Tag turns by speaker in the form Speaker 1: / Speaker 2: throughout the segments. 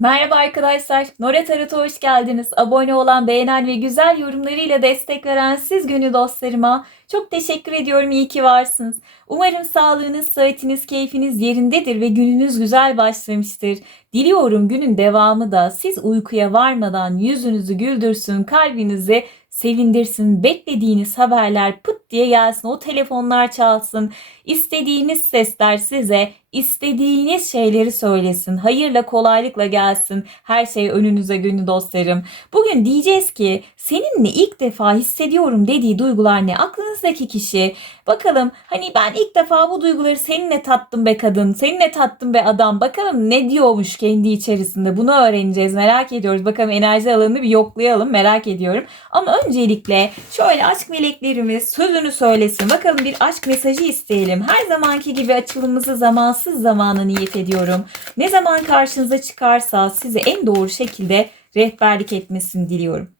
Speaker 1: Merhaba arkadaşlar. Nore Tarot'a hoş geldiniz. Abone olan, beğenen ve güzel yorumlarıyla destek veren siz gönül dostlarıma çok teşekkür ediyorum. İyi ki varsınız. Umarım sağlığınız, sıhhatiniz, keyfiniz yerindedir ve gününüz güzel başlamıştır. Diliyorum günün devamı da siz uykuya varmadan yüzünüzü güldürsün, kalbinizi sevindirsin. Beklediğiniz haberler pıt diye gelsin. O telefonlar çalsın. İstediğiniz sesler size istediğiniz şeyleri söylesin. Hayırla kolaylıkla gelsin. Her şey önünüze günü dostlarım. Bugün diyeceğiz ki seninle ilk defa hissediyorum dediği duygular ne? Aklınızdaki kişi. Bakalım hani ben ilk defa bu duyguları seninle tattım be kadın. Seninle tattım be adam. Bakalım ne diyormuş kendi içerisinde. Bunu öğreneceğiz. Merak ediyoruz. Bakalım enerji alanını bir yoklayalım. Merak ediyorum. Ama öncelikle şöyle aşk meleklerimiz sözünü söylesin. Bakalım bir aşk mesajı isteyelim. Her zamanki gibi açılımımızı zamansız zamana niyet ediyorum. Ne zaman karşınıza çıkarsa size en doğru şekilde rehberlik etmesini diliyorum.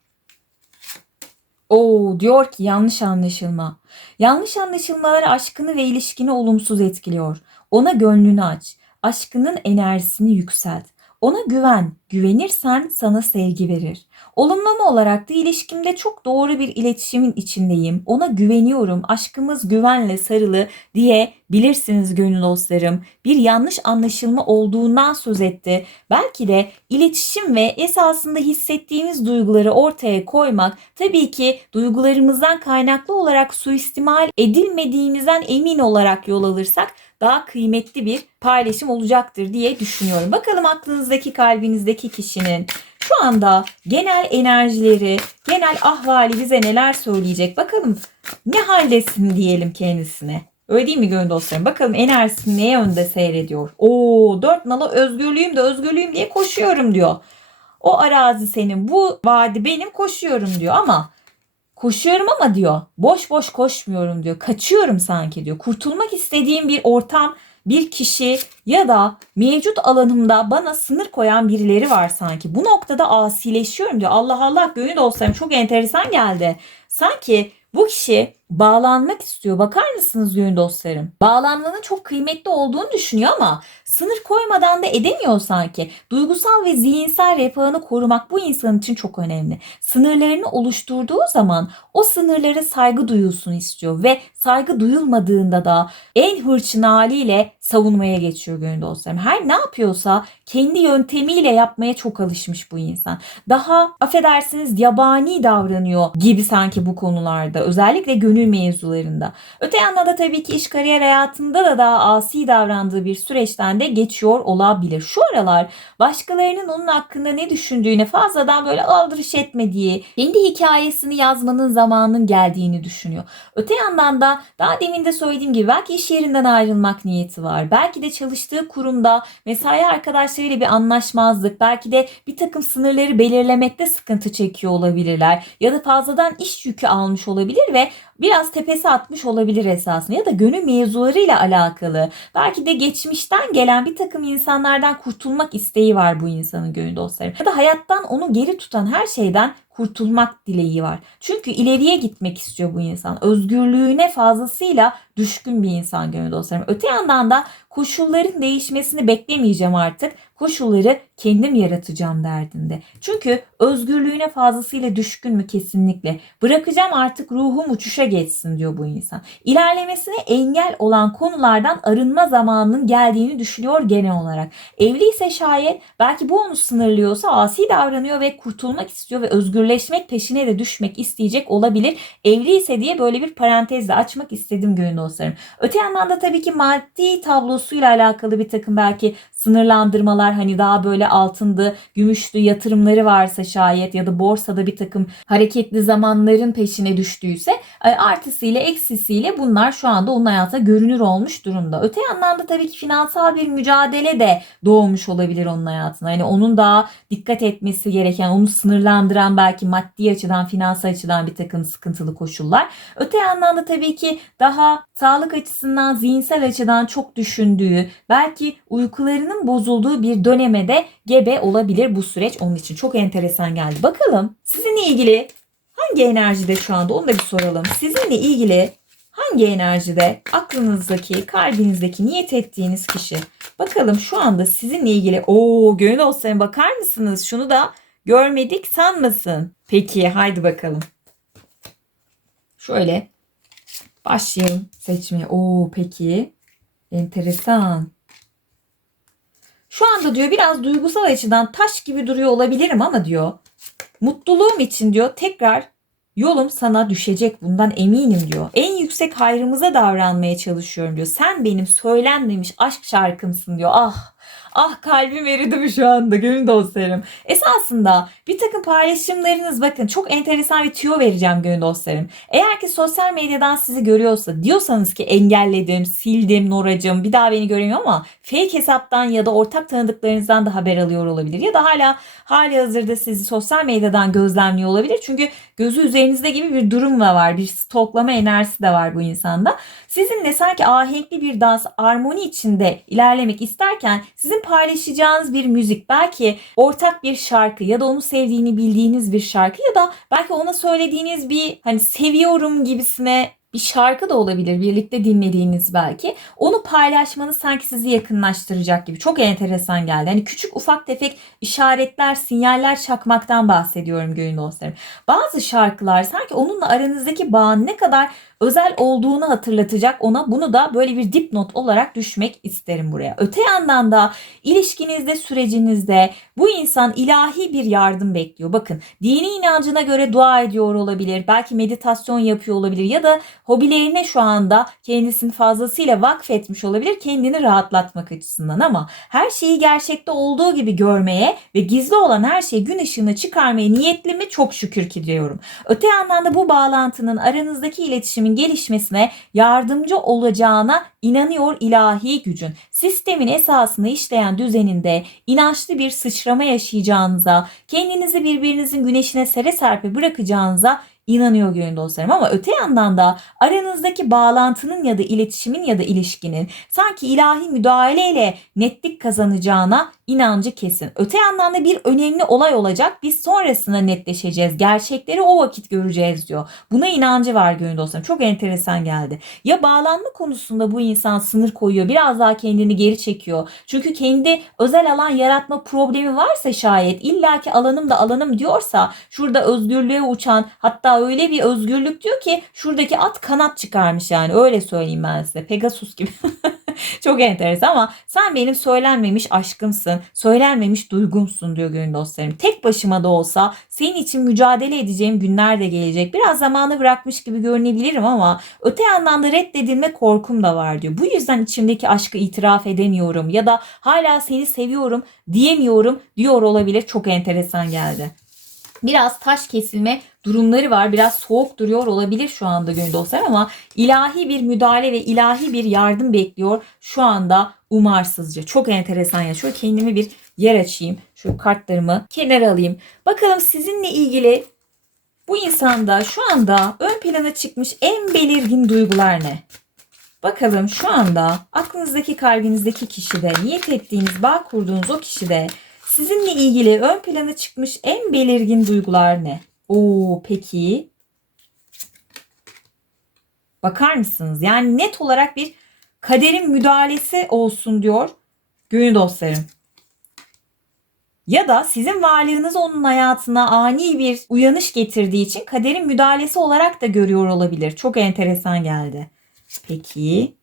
Speaker 1: Oo diyor ki yanlış anlaşılma. Yanlış anlaşılmalar aşkını ve ilişkini olumsuz etkiliyor. Ona gönlünü aç. Aşkının enerjisini yükselt. Ona güven. Güvenirsen sana sevgi verir. Olumlama olarak da ilişkimde çok doğru bir iletişimin içindeyim. Ona güveniyorum. Aşkımız güvenle sarılı diye bilirsiniz gönül dostlarım. Bir yanlış anlaşılma olduğundan söz etti. Belki de iletişim ve esasında hissettiğimiz duyguları ortaya koymak tabii ki duygularımızdan kaynaklı olarak suistimal edilmediğimizden emin olarak yol alırsak daha kıymetli bir paylaşım olacaktır diye düşünüyorum. Bakalım aklınızdaki kalbinizdeki kişinin şu anda genel enerjileri, genel ahvali bize neler söyleyecek? Bakalım ne haldesin diyelim kendisine. Öyle değil mi gönül dostlarım? Bakalım enerjisi ne yönde seyrediyor? Oo dört nala özgürlüğüm de özgürlüğüm diye koşuyorum diyor. O arazi senin, bu vadi benim koşuyorum diyor ama koşuyorum ama diyor boş boş koşmuyorum diyor. Kaçıyorum sanki diyor. Kurtulmak istediğim bir ortam, bir kişi ya da mevcut alanımda bana sınır koyan birileri var sanki. Bu noktada asileşiyorum diyor. Allah Allah gönül dostlarım çok enteresan geldi. Sanki bu kişi bağlanmak istiyor. Bakar mısınız gönül dostlarım? Bağlanmanın çok kıymetli olduğunu düşünüyor ama sınır koymadan da edemiyor sanki. Duygusal ve zihinsel refahını korumak bu insan için çok önemli. Sınırlarını oluşturduğu zaman o sınırlara saygı duyulsun istiyor ve saygı duyulmadığında da en hırçın haliyle savunmaya geçiyor gönül dostlarım. Her ne yapıyorsa kendi yöntemiyle yapmaya çok alışmış bu insan. Daha affedersiniz yabani davranıyor gibi sanki bu konularda. Özellikle gönül mevzularında. Öte yandan da tabii ki iş kariyer hayatında da daha asi davrandığı bir süreçten de geçiyor olabilir. Şu aralar başkalarının onun hakkında ne düşündüğüne fazladan böyle aldırış etmediği, kendi hikayesini yazmanın zamanının geldiğini düşünüyor. Öte yandan da daha demin de söylediğim gibi belki iş yerinden ayrılmak niyeti var. Belki de çalıştığı kurumda mesai arkadaşlarıyla bir anlaşmazlık, belki de bir takım sınırları belirlemekte sıkıntı çekiyor olabilirler. Ya da fazladan iş yükü almış olabilir ve biraz tepesi atmış olabilir esasında ya da gönül mevzularıyla alakalı. Belki de geçmişten gelen bir takım insanlardan kurtulmak isteği var bu insanın gönül dostlarım. Ya da hayattan onu geri tutan her şeyden kurtulmak dileği var. Çünkü ileriye gitmek istiyor bu insan. Özgürlüğüne fazlasıyla düşkün bir insan gönül dostlarım. Öte yandan da koşulların değişmesini beklemeyeceğim artık. Koşulları kendim yaratacağım derdinde. Çünkü özgürlüğüne fazlasıyla düşkün mü kesinlikle. Bırakacağım artık ruhum uçuşa geçsin diyor bu insan. İlerlemesine engel olan konulardan arınma zamanının geldiğini düşünüyor genel olarak. Evliyse şayet belki bu onu sınırlıyorsa asi davranıyor ve kurtulmak istiyor ve özgürleşmek peşine de düşmek isteyecek olabilir. Evliyse diye böyle bir parantezle açmak istedim gönül dostlarım. Öte yandan da tabii ki maddi tablosuyla alakalı bir takım belki sınırlandırmalar hani daha böyle altındı, gümüşlü yatırımları varsa şayet ya da borsada bir takım hareketli zamanların peşine düştüyse e, artısıyla eksisiyle bunlar şu anda onun hayata görünür olmuş durumda. Öte yandan da tabii ki finansal bir mücadele de doğmuş olabilir onun hayatına. Yani onun daha dikkat etmesi gereken, onu sınırlandıran belki maddi açıdan, finansal açıdan bir takım sıkıntılı koşullar. Öte yandan da tabii ki daha sağlık açısından, zihinsel açıdan çok düşündüğü, belki uykularının bozulduğu bir döneme de gebe olabilir bu süreç. Onun için çok enteresan geldi. Bakalım sizinle ilgili hangi enerjide şu anda onu da bir soralım. Sizinle ilgili Hangi enerjide aklınızdaki, kalbinizdeki niyet ettiğiniz kişi? Bakalım şu anda sizinle ilgili o gönül olsun bakar mısınız? Şunu da görmedik sanmasın. Peki haydi bakalım. Şöyle başlayalım seçmeye. Oo peki. Enteresan. Şu anda diyor biraz duygusal açıdan taş gibi duruyor olabilirim ama diyor mutluluğum için diyor tekrar yolum sana düşecek bundan eminim diyor. En yüksek hayrımıza davranmaya çalışıyorum diyor. Sen benim söylenmemiş aşk şarkımsın diyor. Ah Ah kalbim eridi şu anda gönül dostlarım. Esasında bir takım paylaşımlarınız bakın çok enteresan bir tüyo vereceğim gönül dostlarım. Eğer ki sosyal medyadan sizi görüyorsa diyorsanız ki engelledim, sildim Noracım bir daha beni göremiyor ama fake hesaptan ya da ortak tanıdıklarınızdan da haber alıyor olabilir. Ya da hala hali hazırda sizi sosyal medyadan gözlemliyor olabilir. Çünkü gözü üzerinizde gibi bir durum da var. Bir stoklama enerjisi de var bu insanda. Sizinle sanki ahenkli bir dans, armoni içinde ilerlemek isterken sizin paylaşacağınız bir müzik, belki ortak bir şarkı ya da onu sevdiğini bildiğiniz bir şarkı ya da belki ona söylediğiniz bir hani seviyorum gibisine bir şarkı da olabilir birlikte dinlediğiniz belki. Onu paylaşmanız sanki sizi yakınlaştıracak gibi. Çok enteresan geldi. Hani küçük ufak tefek işaretler, sinyaller çakmaktan bahsediyorum gönül dostlarım. Bazı şarkılar sanki onunla aranızdaki bağın ne kadar özel olduğunu hatırlatacak ona bunu da böyle bir dipnot olarak düşmek isterim buraya. Öte yandan da ilişkinizde sürecinizde bu insan ilahi bir yardım bekliyor. Bakın dini inancına göre dua ediyor olabilir. Belki meditasyon yapıyor olabilir ya da hobilerine şu anda kendisini fazlasıyla vakfetmiş olabilir kendini rahatlatmak açısından ama her şeyi gerçekte olduğu gibi görmeye ve gizli olan her şeyi gün ışığına çıkarmaya niyetli mi çok şükür ki diyorum. Öte yandan da bu bağlantının aranızdaki iletişimin gelişmesine yardımcı olacağına inanıyor ilahi gücün. Sistemin esasını işleyen düzeninde inançlı bir sıçrama yaşayacağınıza, kendinizi birbirinizin güneşine sere serpe bırakacağınıza inanıyor gönül dostlarım ama öte yandan da aranızdaki bağlantının ya da iletişimin ya da ilişkinin sanki ilahi müdahaleyle netlik kazanacağına inancı kesin. Öte yandan da bir önemli olay olacak. Biz sonrasında netleşeceğiz. Gerçekleri o vakit göreceğiz diyor. Buna inancı var gönül dostlarım. Çok enteresan geldi. Ya bağlanma konusunda bu insan sınır koyuyor. Biraz daha kendini geri çekiyor. Çünkü kendi özel alan yaratma problemi varsa şayet illaki alanım da alanım diyorsa şurada özgürlüğe uçan hatta öyle bir özgürlük diyor ki şuradaki at kanat çıkarmış yani öyle söyleyeyim ben size. Pegasus gibi. Çok enteresan ama sen benim söylenmemiş aşkımsın, söylenmemiş duygumsun diyor gönül dostlarım. Tek başıma da olsa senin için mücadele edeceğim günler de gelecek. Biraz zamanı bırakmış gibi görünebilirim ama öte yandan da reddedilme korkum da var diyor. Bu yüzden içimdeki aşkı itiraf edemiyorum ya da hala seni seviyorum diyemiyorum diyor olabilir. Çok enteresan geldi. Biraz taş kesilme durumları var. Biraz soğuk duruyor olabilir şu anda gönül dostlar ama ilahi bir müdahale ve ilahi bir yardım bekliyor şu anda umarsızca. Çok enteresan ya. Şöyle kendime bir yer açayım. Şu kartlarımı kenara alayım. Bakalım sizinle ilgili bu insanda şu anda ön plana çıkmış en belirgin duygular ne? Bakalım şu anda aklınızdaki kalbinizdeki kişide, niyet ettiğiniz, bağ kurduğunuz o kişide sizinle ilgili ön plana çıkmış en belirgin duygular ne? Oo peki. Bakar mısınız? Yani net olarak bir kaderin müdahalesi olsun diyor gönül dostlarım. Ya da sizin varlığınız onun hayatına ani bir uyanış getirdiği için kaderin müdahalesi olarak da görüyor olabilir. Çok enteresan geldi. Peki.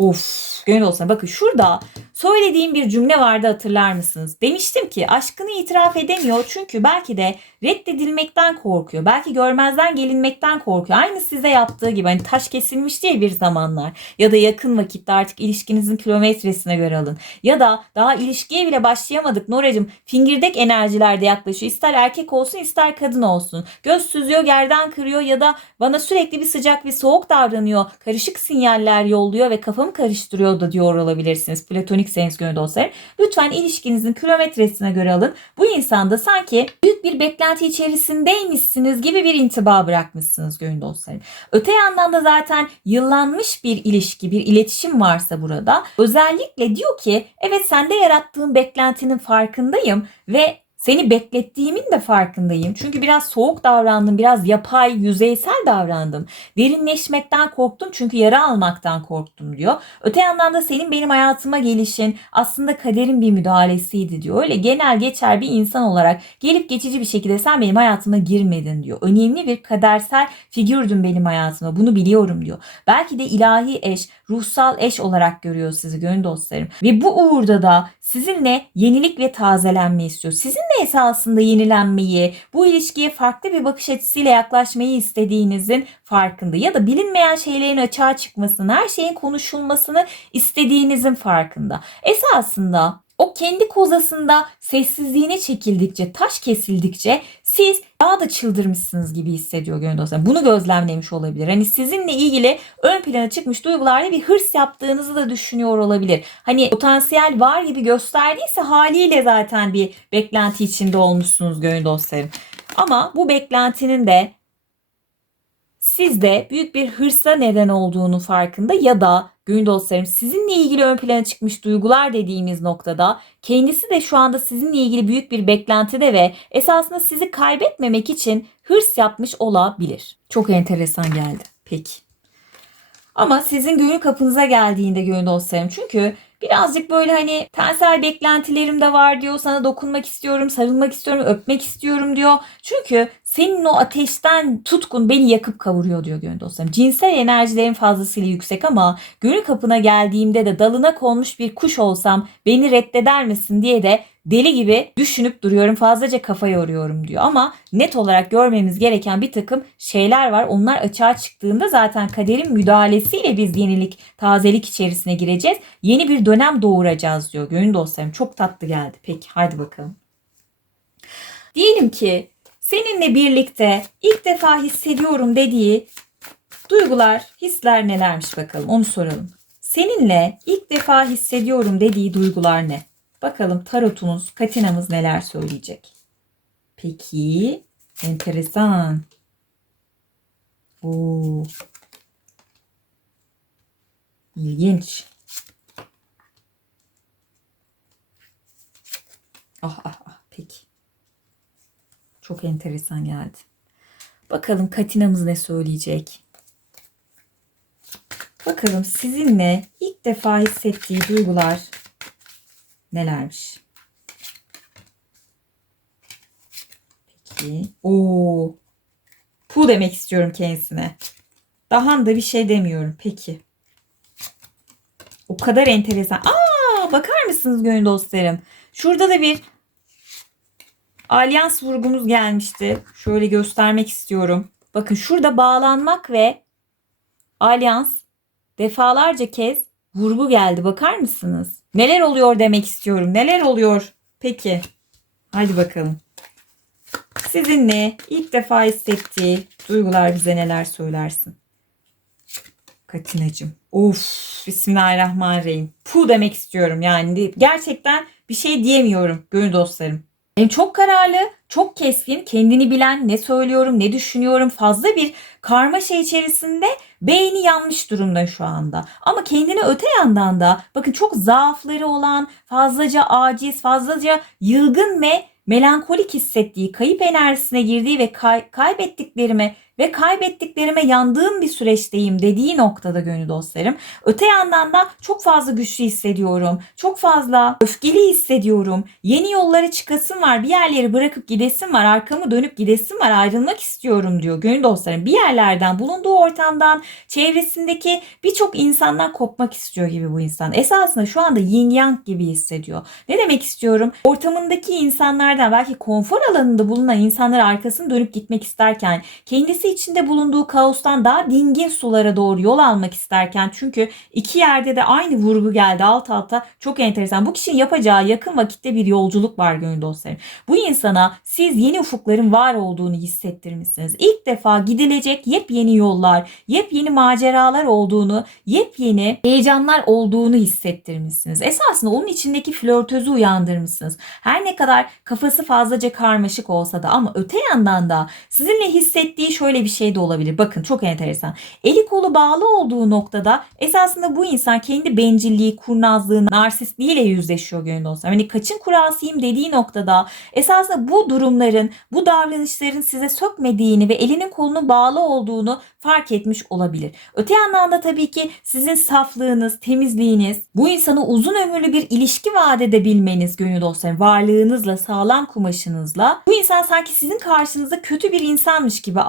Speaker 1: Of gönül olsun. Bakın şurada söylediğim bir cümle vardı hatırlar mısınız? Demiştim ki aşkını itiraf edemiyor çünkü belki de reddedilmekten korkuyor. Belki görmezden gelinmekten korkuyor. Aynı size yaptığı gibi hani taş kesilmiş diye bir zamanlar ya da yakın vakitte artık ilişkinizin kilometresine göre alın. Ya da daha ilişkiye bile başlayamadık Noracığım fingirdek enerjilerde yaklaşıyor. İster erkek olsun ister kadın olsun. Göz süzüyor gerden kırıyor ya da bana sürekli bir sıcak bir soğuk davranıyor. Karışık sinyaller yolluyor ve kafamı karıştırıyor da diyor olabilirsiniz. Platonik sens gönül dostları. Lütfen ilişkinizin kilometresine göre alın. Bu insanda sanki büyük bir beklenti içerisindeymişsiniz gibi bir intiba bırakmışsınız gönül dostları. Öte yandan da zaten yıllanmış bir ilişki, bir iletişim varsa burada özellikle diyor ki evet sende yarattığım beklentinin farkındayım ve Seni beklettiğimin de farkındayım. Çünkü biraz soğuk davrandım, biraz yapay, yüzeysel davrandım. Derinleşmekten korktum çünkü yara almaktan korktum diyor. Öte yandan da senin benim hayatıma gelişin aslında kaderin bir müdahalesiydi diyor. Öyle genel geçer bir insan olarak gelip geçici bir şekilde sen benim hayatıma girmedin diyor. Önemli bir kadersel figürdün benim hayatıma. Bunu biliyorum diyor. Belki de ilahi eş, ruhsal eş olarak görüyor sizi gönül dostlarım. Ve bu uğurda da sizinle yenilik ve tazelenme istiyor. Sizinle esasında yenilenmeyi, bu ilişkiye farklı bir bakış açısıyla yaklaşmayı istediğinizin farkında ya da bilinmeyen şeylerin açığa çıkmasını, her şeyin konuşulmasını istediğinizin farkında. Esasında o kendi kozasında sessizliğine çekildikçe, taş kesildikçe siz daha da çıldırmışsınız gibi hissediyor gönül dostlarım. Bunu gözlemlemiş olabilir. Hani sizinle ilgili ön plana çıkmış duygularda bir hırs yaptığınızı da düşünüyor olabilir. Hani potansiyel var gibi gösterdiyse haliyle zaten bir beklenti içinde olmuşsunuz gönül dostlarım. Ama bu beklentinin de sizde büyük bir hırsa neden olduğunu farkında ya da gönül dostlarım sizinle ilgili ön plana çıkmış duygular dediğimiz noktada kendisi de şu anda sizinle ilgili büyük bir beklentide ve esasında sizi kaybetmemek için hırs yapmış olabilir. Çok enteresan geldi. Peki. Ama sizin gönül kapınıza geldiğinde gönül dostlarım çünkü birazcık böyle hani tensel beklentilerim de var diyor. Sana dokunmak istiyorum, sarılmak istiyorum, öpmek istiyorum diyor. Çünkü senin o ateşten tutkun beni yakıp kavuruyor diyor gönül dostlarım. Cinsel enerjilerin fazlasıyla yüksek ama gönül kapına geldiğimde de dalına konmuş bir kuş olsam beni reddeder misin diye de deli gibi düşünüp duruyorum. Fazlaca kafa yoruyorum diyor. Ama net olarak görmemiz gereken bir takım şeyler var. Onlar açığa çıktığında zaten kaderin müdahalesiyle biz yenilik, tazelik içerisine gireceğiz. Yeni bir dönem doğuracağız diyor. Gönül dostlarım çok tatlı geldi. Peki hadi bakalım. Diyelim ki seninle birlikte ilk defa hissediyorum dediği duygular, hisler nelermiş bakalım onu soralım. Seninle ilk defa hissediyorum dediği duygular ne? Bakalım tarotumuz, katinamız neler söyleyecek. Peki, enteresan. Oo. İlginç. Ah ah ah peki. Çok enteresan geldi. Bakalım katinamız ne söyleyecek. Bakalım sizinle ilk defa hissettiği duygular nelermiş? Peki. Oo. Pu demek istiyorum kendisine. Daha da bir şey demiyorum. Peki. O kadar enteresan. Aa, bakar mısınız gönül dostlarım? Şurada da bir alyans vurgumuz gelmişti. Şöyle göstermek istiyorum. Bakın şurada bağlanmak ve alyans defalarca kez vurgu geldi. Bakar mısınız? Neler oluyor demek istiyorum. Neler oluyor? Peki. Hadi bakalım. Sizinle ilk defa hissettiği duygular bize neler söylersin? Katinacım. Of. Bismillahirrahmanirrahim. Pu demek istiyorum yani. Gerçekten bir şey diyemiyorum gönül dostlarım. Hem çok kararlı, çok keskin, kendini bilen, ne söylüyorum, ne düşünüyorum fazla bir karmaşa içerisinde beyni yanmış durumda şu anda. Ama kendini öte yandan da bakın çok zaafları olan, fazlaca aciz, fazlaca yılgın ve melankolik hissettiği, kayıp enerjisine girdiği ve kay- kaybettiklerime ve kaybettiklerime yandığım bir süreçteyim dediği noktada gönül dostlarım. Öte yandan da çok fazla güçlü hissediyorum. Çok fazla öfkeli hissediyorum. Yeni yollara çıkasım var. Bir yerleri bırakıp gidesim var. Arkamı dönüp gidesim var. Ayrılmak istiyorum diyor gönül dostlarım. Bir yerlerden, bulunduğu ortamdan, çevresindeki birçok insandan kopmak istiyor gibi bu insan. Esasında şu anda yin yang gibi hissediyor. Ne demek istiyorum? Ortamındaki insanlardan belki konfor alanında bulunan insanlara arkasını dönüp gitmek isterken kendisi içinde bulunduğu kaostan daha dingin sulara doğru yol almak isterken çünkü iki yerde de aynı vurgu geldi alt alta çok enteresan. Bu kişinin yapacağı yakın vakitte bir yolculuk var gönül dostlarım. Bu insana siz yeni ufukların var olduğunu hissettirmişsiniz. İlk defa gidilecek yepyeni yollar, yepyeni maceralar olduğunu, yepyeni heyecanlar olduğunu hissettirmişsiniz. Esasında onun içindeki flörtözü uyandırmışsınız. Her ne kadar kafası fazlaca karmaşık olsa da ama öte yandan da sizinle hissettiği şöyle şöyle bir şey de olabilir. Bakın çok enteresan. Eli kolu bağlı olduğu noktada esasında bu insan kendi bencilliği, kurnazlığı, narsistliğiyle yüzleşiyor gönül dostlarım. Hani kaçın kurasıyım dediği noktada esasında bu durumların, bu davranışların size sökmediğini ve elinin kolunun bağlı olduğunu fark etmiş olabilir. Öte yandan da tabii ki sizin saflığınız, temizliğiniz, bu insana uzun ömürlü bir ilişki vaat edebilmeniz gönül dostlarım, varlığınızla, sağlam kumaşınızla bu insan sanki sizin karşınızda kötü bir insanmış gibi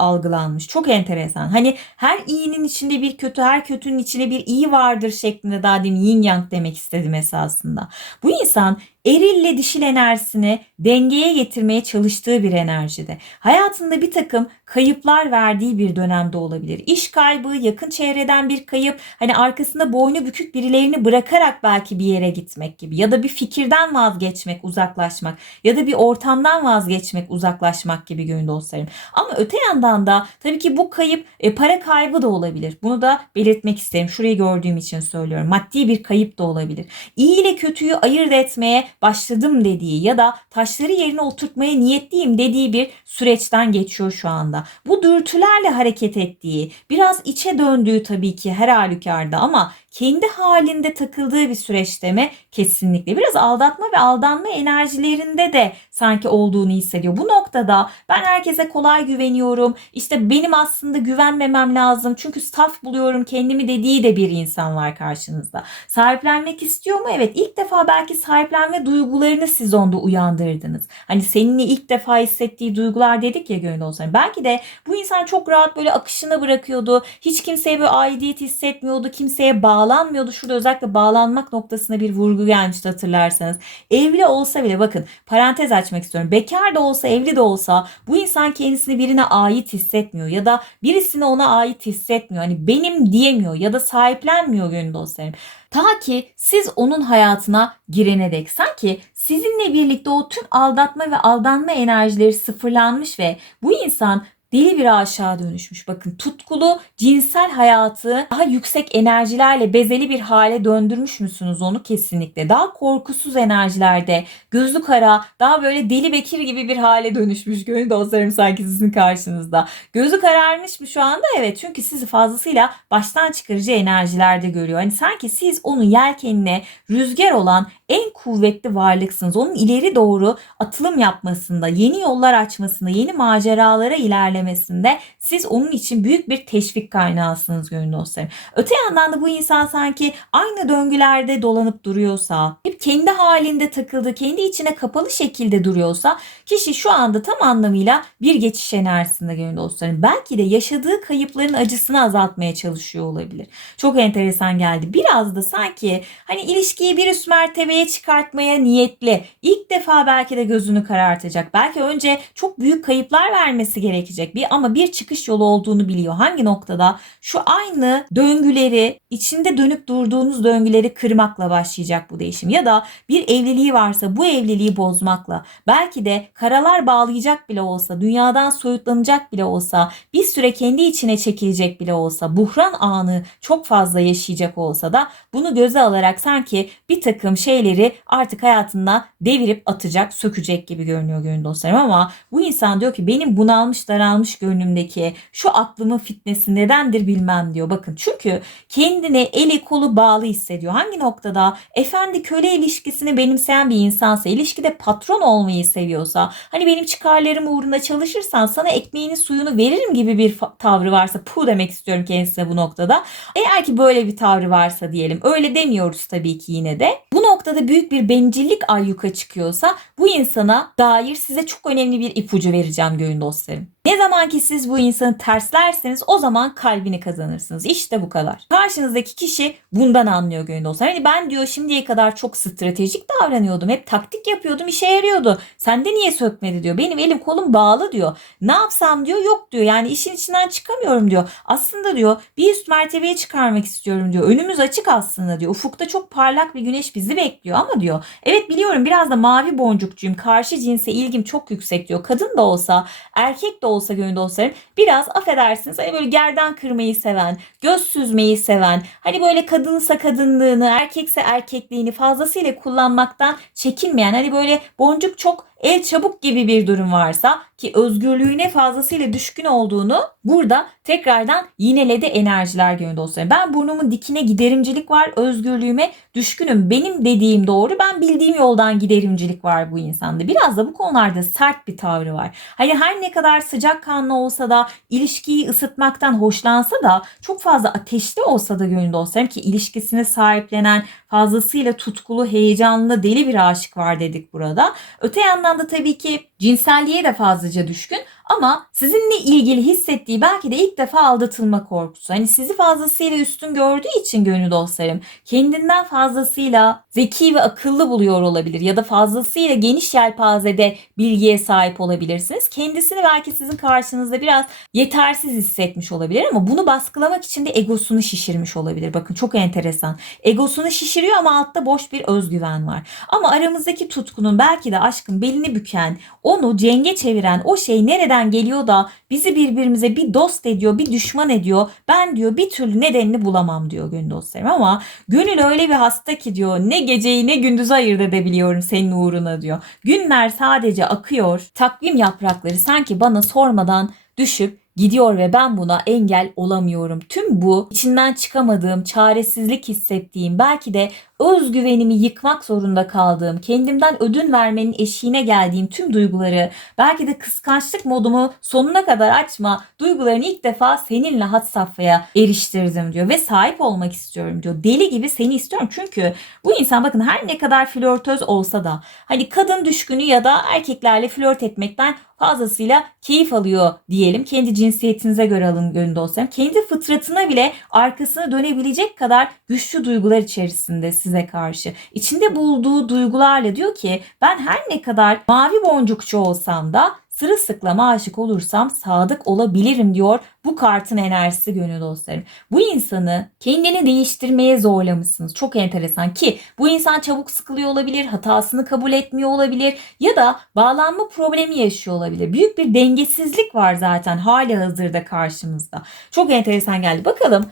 Speaker 1: algılanmış. Çok enteresan. Hani her iyinin içinde bir kötü, her kötünün içinde bir iyi vardır şeklinde daha demin yin yang demek istedim esasında. Bu insan erille dişil enerjisini dengeye getirmeye çalıştığı bir enerjide. Hayatında bir takım kayıplar verdiği bir dönemde olabilir. İş kaybı, yakın çevreden bir kayıp, hani arkasında boynu bükük birilerini bırakarak belki bir yere gitmek gibi ya da bir fikirden vazgeçmek, uzaklaşmak ya da bir ortamdan vazgeçmek, uzaklaşmak gibi gönül dostlarım. Ama öte yandan da tabii ki bu kayıp e, para kaybı da olabilir. Bunu da belirtmek isterim. Şurayı gördüğüm için söylüyorum. Maddi bir kayıp da olabilir. İyi ile kötüyü ayırt etmeye başladım dediği ya da taşları yerine oturtmaya niyetliyim dediği bir süreçten geçiyor şu anda. Bu dürtülerle hareket ettiği, biraz içe döndüğü tabii ki her halükarda ama kendi halinde takıldığı bir süreçte mi? Kesinlikle. Biraz aldatma ve aldanma enerjilerinde de sanki olduğunu hissediyor. Bu noktada ben herkese kolay güveniyorum. İşte benim aslında güvenmemem lazım. Çünkü saf buluyorum kendimi dediği de bir insan var karşınızda. Sahiplenmek istiyor mu? Evet. İlk defa belki sahiplenme duygularını siz onda uyandırdınız. Hani seninle ilk defa hissettiği duygular dedik ya gönül olsun. Belki de bu insan çok rahat böyle akışına bırakıyordu. Hiç kimseye böyle aidiyet hissetmiyordu. Kimseye bağlanmıyordu. Şurada özellikle bağlanmak noktasına bir vurgu gelmişti hatırlarsanız. Evli olsa bile bakın parantez açmak istiyorum. Bekar da olsa evli de olsa bu insan kendisini birine ait hissetmiyor ya da birisine ona ait hissetmiyor. Hani benim diyemiyor ya da sahiplenmiyor gönül dostlarım. Ta ki siz onun hayatına girene dek sanki sizinle birlikte o tüm aldatma ve aldanma enerjileri sıfırlanmış ve bu insan deli bir aşağı dönüşmüş. Bakın tutkulu cinsel hayatı daha yüksek enerjilerle bezeli bir hale döndürmüş müsünüz onu kesinlikle. Daha korkusuz enerjilerde gözlü kara daha böyle deli bekir gibi bir hale dönüşmüş. Gönül dostlarım sanki sizin karşınızda. Gözü kararmış mı şu anda? Evet çünkü sizi fazlasıyla baştan çıkarıcı enerjilerde görüyor. Hani sanki siz onun yelkenine rüzgar olan en kuvvetli varlıksınız. Onun ileri doğru atılım yapmasında, yeni yollar açmasında, yeni maceralara ilerlemesinde siz onun için büyük bir teşvik kaynağısınız gönül dostlarım. Öte yandan da bu insan sanki aynı döngülerde dolanıp duruyorsa, hep kendi halinde takıldı, kendi içine kapalı şekilde duruyorsa kişi şu anda tam anlamıyla bir geçiş enerjisinde gönül dostlarım. Belki de yaşadığı kayıpların acısını azaltmaya çalışıyor olabilir. Çok enteresan geldi. Biraz da sanki hani ilişkiyi bir üst mertebeye çıkartmaya niyetli. İlk defa belki de gözünü karartacak. Belki önce çok büyük kayıplar vermesi gerekecek bir ama bir çıkış yolu olduğunu biliyor. Hangi noktada? Şu aynı döngüleri, içinde dönüp durduğunuz döngüleri kırmakla başlayacak bu değişim. Ya da bir evliliği varsa bu evliliği bozmakla. Belki de karalar bağlayacak bile olsa, dünyadan soyutlanacak bile olsa, bir süre kendi içine çekilecek bile olsa, buhran anı çok fazla yaşayacak olsa da bunu göze alarak sanki bir takım şeyleri artık hayatında devirip atacak, sökecek gibi görünüyor gönül dostlarım ama bu insan diyor ki benim bunalmış, daralmış gönlümdeki şu aklımın fitnesi nedendir bilmem diyor. Bakın çünkü kendine eli kolu bağlı hissediyor. Hangi noktada efendi köle ilişkisini benimseyen bir insansa, ilişkide patron olmayı seviyorsa, hani benim çıkarlarım uğruna çalışırsan sana ekmeğini suyunu veririm gibi bir tavrı varsa, pu demek istiyorum kendisine bu noktada. Eğer ki böyle bir tavrı varsa diyelim, öyle demiyoruz tabii ki yine de. Bu noktada büyük bir bencillik ayyuka çıkıyorsa bu insana dair size çok önemli bir ipucu vereceğim gönül dostlarım. Ne zaman ki siz bu insanı terslerseniz o zaman kalbini kazanırsınız. İşte bu kadar. Karşınızdaki kişi bundan anlıyor gönül dostlar. Hani ben diyor şimdiye kadar çok stratejik davranıyordum. Hep taktik yapıyordum işe yarıyordu. Sende niye sökmedi diyor. Benim elim kolum bağlı diyor. Ne yapsam diyor yok diyor. Yani işin içinden çıkamıyorum diyor. Aslında diyor bir üst mertebeye çıkarmak istiyorum diyor. Önümüz açık aslında diyor. Ufukta çok parlak bir güneş bizi bekliyor ama diyor. Evet biliyorum biraz da mavi boncukçuyum. Karşı cinse ilgim çok yüksek diyor. Kadın da olsa erkek de olsa gönül dostlarım biraz affedersiniz hani böyle gerdan kırmayı seven, göz süzmeyi seven, hani böyle kadınsa kadınlığını, erkekse erkekliğini fazlasıyla kullanmaktan çekinmeyen, hani böyle boncuk çok el çabuk gibi bir durum varsa ki özgürlüğüne fazlasıyla düşkün olduğunu burada tekrardan yineledi enerjiler gönül dostlarım. Ben burnumun dikine giderimcilik var, özgürlüğüme düşkünüm. Benim dediğim doğru, ben bildiğim yoldan giderimcilik var bu insanda. Biraz da bu konularda sert bir tavrı var. Hani her ne kadar sıcakkanlı olsa da, ilişkiyi ısıtmaktan hoşlansa da, çok fazla ateşli olsa da gönül dostlarım ki ilişkisini sahiplenen, fazlasıyla tutkulu, heyecanlı, deli bir aşık var dedik burada. Öte yandan da tabii ki cinselliğe de fazlaca düşkün ama sizinle ilgili hissettiği belki de ilk defa aldatılma korkusu. Hani sizi fazlasıyla üstün gördüğü için gönül dostlarım kendinden fazlasıyla zeki ve akıllı buluyor olabilir ya da fazlasıyla geniş yelpazede bilgiye sahip olabilirsiniz. Kendisini belki sizin karşınızda biraz yetersiz hissetmiş olabilir ama bunu baskılamak için de egosunu şişirmiş olabilir. Bakın çok enteresan. Egosunu şişiriyor ama altta boş bir özgüven var. Ama aramızdaki tutkunun belki de aşkın belini büken, onu cenge çeviren o şey nereden geliyor da bizi birbirimize bir dost ediyor, bir düşman ediyor. Ben diyor bir türlü nedenini bulamam diyor gönül dostlarım ama gönül öyle bir hasta ki diyor ne geceyi ne gündüzü ayırt edebiliyorum senin uğruna diyor. Günler sadece akıyor. Takvim yaprakları sanki bana sormadan düşüp gidiyor ve ben buna engel olamıyorum. Tüm bu içinden çıkamadığım, çaresizlik hissettiğim, belki de özgüvenimi yıkmak zorunda kaldığım, kendimden ödün vermenin eşiğine geldiğim tüm duyguları, belki de kıskançlık modumu sonuna kadar açma duygularını ilk defa seninle had safhaya eriştirdim diyor ve sahip olmak istiyorum diyor. Deli gibi seni istiyorum çünkü bu insan bakın her ne kadar flörtöz olsa da hani kadın düşkünü ya da erkeklerle flört etmekten fazlasıyla keyif alıyor diyelim. Kendi cinsiyetinize göre alın gönlünde olsam. Kendi fıtratına bile arkasına dönebilecek kadar güçlü duygular içerisinde size karşı. İçinde bulduğu duygularla diyor ki ben her ne kadar mavi boncukçu olsam da sırılsıklam aşık olursam sadık olabilirim diyor bu kartın enerjisi gönül dostlarım. Bu insanı kendini değiştirmeye zorlamışsınız. Çok enteresan ki bu insan çabuk sıkılıyor olabilir, hatasını kabul etmiyor olabilir ya da bağlanma problemi yaşıyor olabilir. Büyük bir dengesizlik var zaten hali hazırda karşımızda. Çok enteresan geldi. Bakalım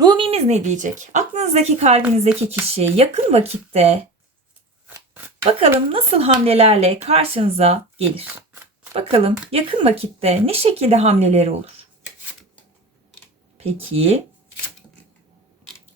Speaker 1: Rumimiz ne diyecek? Aklınızdaki kalbinizdeki kişi yakın vakitte bakalım nasıl hamlelerle karşınıza gelir. Bakalım yakın vakitte ne şekilde hamleleri olur? Peki.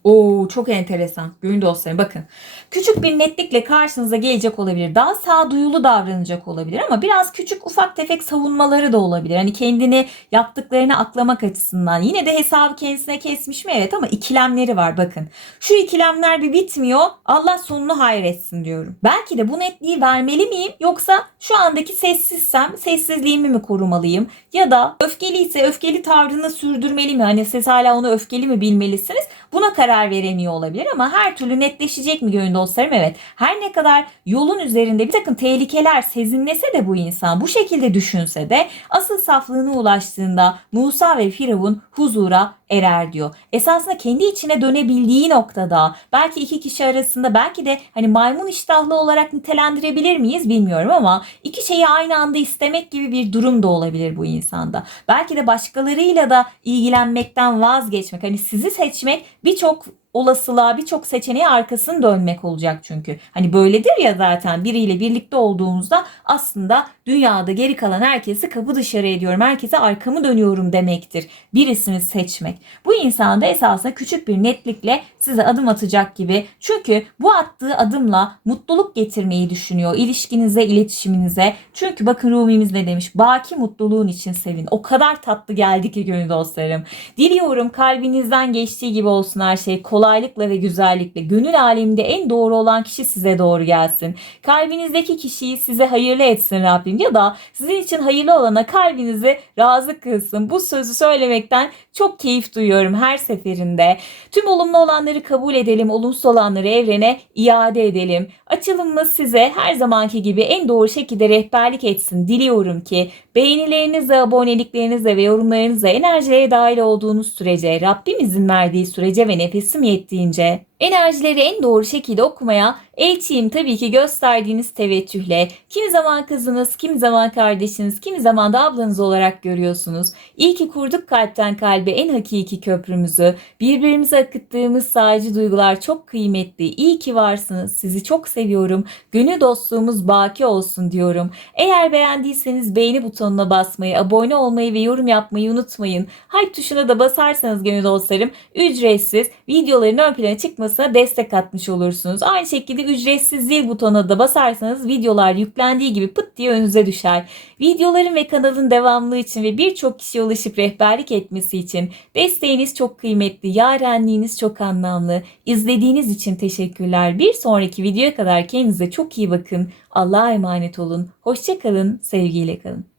Speaker 1: Oo çok enteresan. Gönül dostlarım bakın. Küçük bir netlikle karşınıza gelecek olabilir. Daha sağduyulu davranacak olabilir ama biraz küçük ufak tefek savunmaları da olabilir. Hani kendini yaptıklarını aklamak açısından. Yine de hesabı kendisine kesmiş mi? Evet ama ikilemleri var bakın. Şu ikilemler bir bitmiyor. Allah sonunu hayretsin diyorum. Belki de bu netliği vermeli miyim? Yoksa şu andaki sessizsem sessizliğimi mi korumalıyım? Ya da öfkeliyse öfkeli tavrını sürdürmeli mi? Hani siz hala onu öfkeli mi bilmelisiniz? Buna karar veremiyor olabilir ama her türlü netleşecek mi gönül dostlarım? Evet. Her ne kadar yolun üzerinde bir takım tehlikeler sezinlese de bu insan bu şekilde düşünse de asıl saflığına ulaştığında Musa ve Firavun huzura erer diyor. Esasında kendi içine dönebildiği noktada belki iki kişi arasında belki de hani maymun iştahlı olarak nitelendirebilir miyiz bilmiyorum ama iki şeyi aynı anda istemek gibi bir durum da olabilir bu insanda. Belki de başkalarıyla da ilgilenmekten vazgeçmek hani sizi seçmek birçok olasılığa birçok seçeneğe arkasını dönmek olacak çünkü. Hani böyledir ya zaten biriyle birlikte olduğumuzda aslında dünyada geri kalan herkesi kapı dışarı ediyorum. Herkese arkamı dönüyorum demektir. Birisini seçmek. Bu insan da esasında küçük bir netlikle size adım atacak gibi. Çünkü bu attığı adımla mutluluk getirmeyi düşünüyor. ilişkinize, iletişiminize. Çünkü bakın Rumimiz ne demiş? Baki mutluluğun için sevin. O kadar tatlı geldi ki gönül dostlarım. Diliyorum kalbinizden geçtiği gibi olsun her şey. Kolaylıkla ve güzellikle. Gönül aleminde en doğru olan kişi size doğru gelsin. Kalbinizdeki kişiyi size hayırlı etsin Rabbim. Ya da sizin için hayırlı olana kalbinizi razı kılsın. Bu sözü söylemekten çok keyif duyuyorum her seferinde. Tüm olumlu olanları kabul edelim, olumsuz olanları evrene iade edelim. Açılımımız size her zamanki gibi en doğru şekilde rehberlik etsin. Diliyorum ki beğenilerinizle, aboneliklerinizle ve yorumlarınızla enerjiye dahil olduğunuz sürece, Rabbim izin verdiği sürece ve nefesim yettiğince enerjileri en doğru şekilde okumaya eğiteyim tabii ki gösterdiğiniz teveccühle. Kimi zaman kızınız, kimi zaman kardeşiniz, kimi zaman da ablanız olarak görüyorsunuz. İyi ki kurduk kalpten kalbe en hakiki köprümüzü. Birbirimize akıttığımız sadece duygular çok kıymetli. İyi ki varsınız. Sizi çok seviyorum seviyorum. Gönül dostluğumuz baki olsun diyorum. Eğer beğendiyseniz beğeni butonuna basmayı, abone olmayı ve yorum yapmayı unutmayın. Hype tuşuna da basarsanız gönül dostlarım ücretsiz videoların ön plana çıkmasına destek atmış olursunuz. Aynı şekilde ücretsiz zil butonuna da basarsanız videolar yüklendiği gibi pıt diye önünüze düşer. Videoların ve kanalın devamlılığı için ve birçok kişiye ulaşıp rehberlik etmesi için desteğiniz çok kıymetli, yarenliğiniz çok anlamlı. İzlediğiniz için teşekkürler. Bir sonraki videoya kadar kendinize çok iyi bakın. Allah'a emanet olun. Hoşçakalın, sevgiyle kalın.